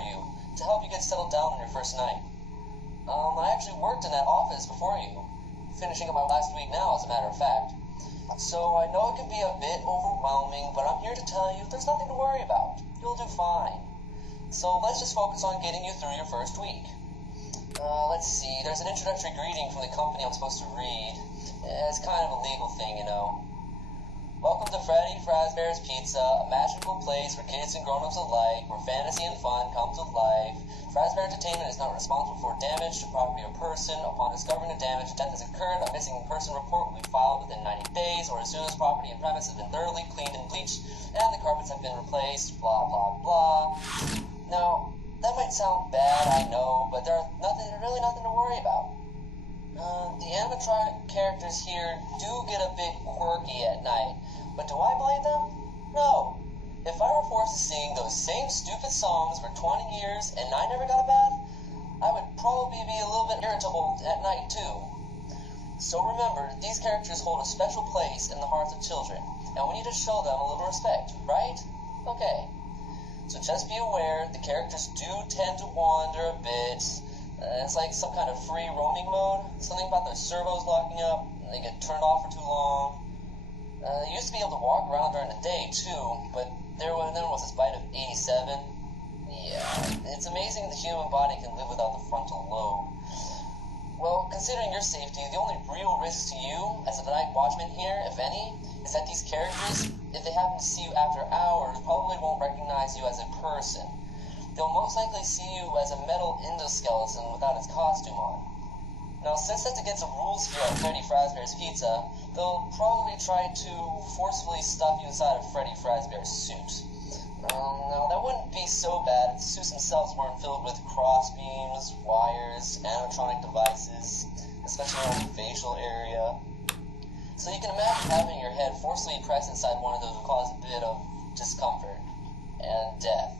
for you to help you get settled down on your first night. I actually worked in that office before you, finishing up my last week now, as a matter of fact. So I know it can be a bit overwhelming, but I'm here to tell you there's nothing to worry about. You'll do fine. So let's just focus on getting you through your first week. Let's see, there's an introductory greeting from the company I'm supposed to read. It's kind of a legal thing, you know. Welcome to Freddy Fazbear's Pizza, a magical place for kids and grown-ups alike, where fantasy and fun come to life. Fazbear Entertainment is not responsible for damage to property or person. Upon discovering the damage, death has occurred, a missing person report will be filed within 90 days, or as soon as property and premise has been thoroughly cleaned and bleached, and the carpets have been replaced, blah, blah, blah. Now, that might sound bad, I know, but there's really nothing to worry about. The animatronic characters here do get a bit quirky at night, but do I blame them? No. If I were forced to sing those same stupid songs for 20 years and I never got a bath, I would probably be a little bit irritable at night too. So remember, these characters hold a special place in the hearts of children, and we need to show them a little respect, right? Okay. So just be aware, the characters do tend to wander a bit. It's like some kind of free roaming mode. Something about their servos locking up, and they get turned off for too long. They used to be able to walk around during the day too, but then was this bite of 87. Yeah, it's amazing the human body can live without the frontal lobe. Well, considering your safety, the only real risk to you, as a night watchman here, if any, is that these characters, if they happen to see you after hours, probably won't recognize you as a person. They'll most likely see you as a metal endoskeleton without its costume on. Now, since that's against the rules here at Freddy Fazbear's Pizza, they'll probably try to forcefully stuff you inside of Freddy Fazbear's suit. Now, that wouldn't be so bad if the suits themselves weren't filled with crossbeams, wires, animatronic devices, especially around the facial area. So you can imagine having your head forcefully pressed inside one of those would cause a bit of discomfort and death.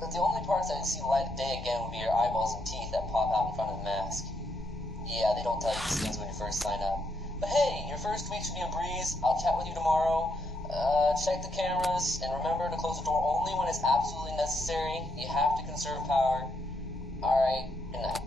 But the only parts that would see the light of day again would be your eyeballs and teeth that pop out in front of the mask. Yeah, they don't tell you these things when you first sign up. But hey, your first week should be a breeze. I'll chat with you tomorrow. Check the cameras, and remember to close the door only when it's absolutely necessary. You have to conserve power. Alright, good night.